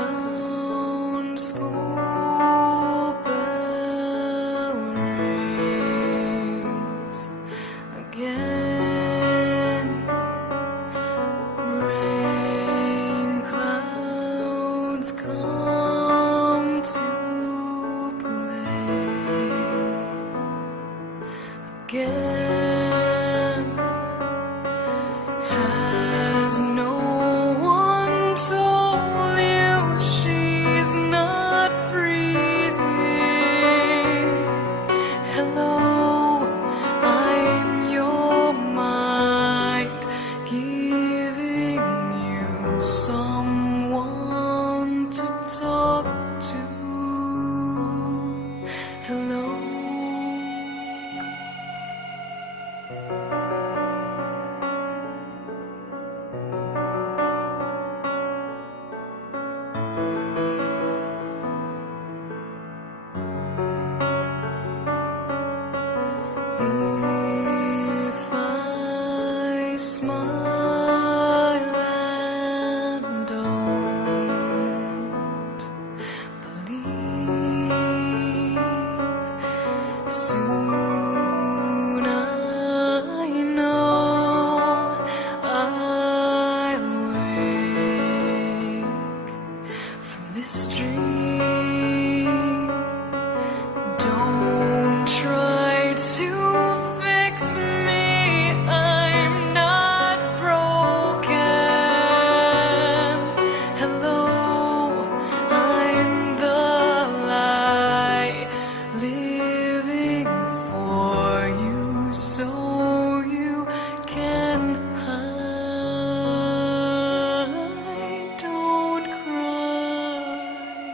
Playground, school bell rings again. Rain clouds come to play again. Has no one told you she's not breathing? Hello, I'm your mind, giving you someone to talk to. Hello. If I smile and don't believe, soon I know I'll wake from this dream. Don't try to fix me, I'm not broken. Hello, I'm the light, living for you so you can hide. Don't cry.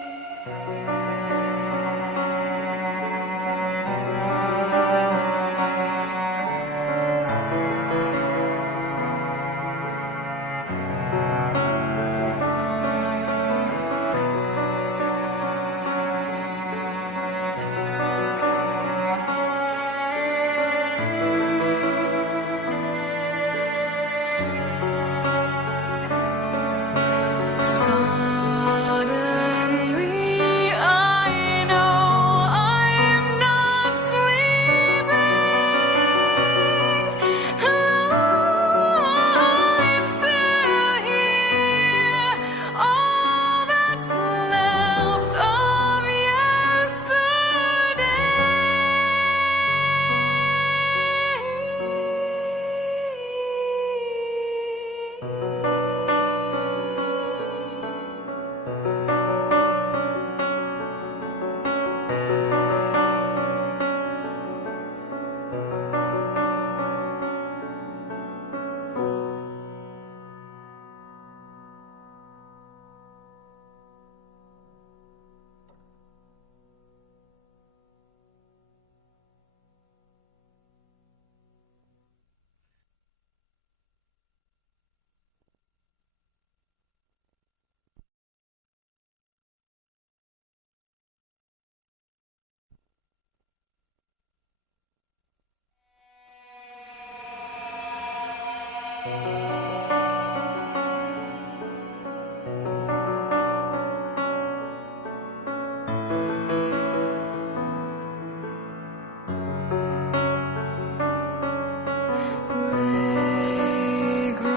Suddenly I know I'm not sleeping. I'm still here. All that's left of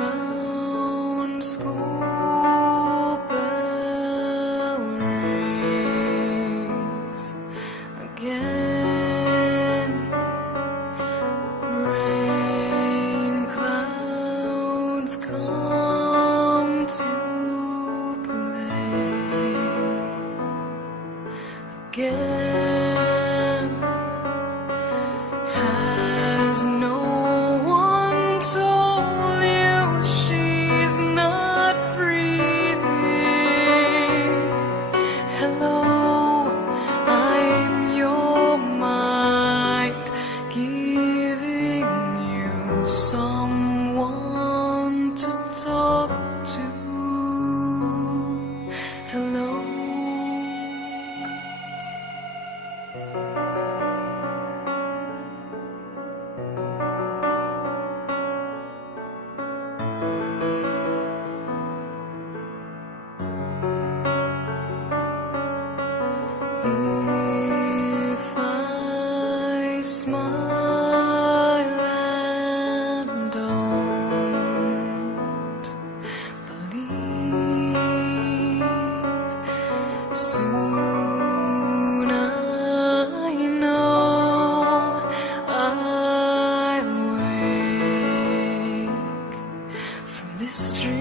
Playground, school bell rings again. Rain clouds come to play again. Has no one told you she's not breathing? Hello, I'm your mind, giving you someone to talk to. this dream.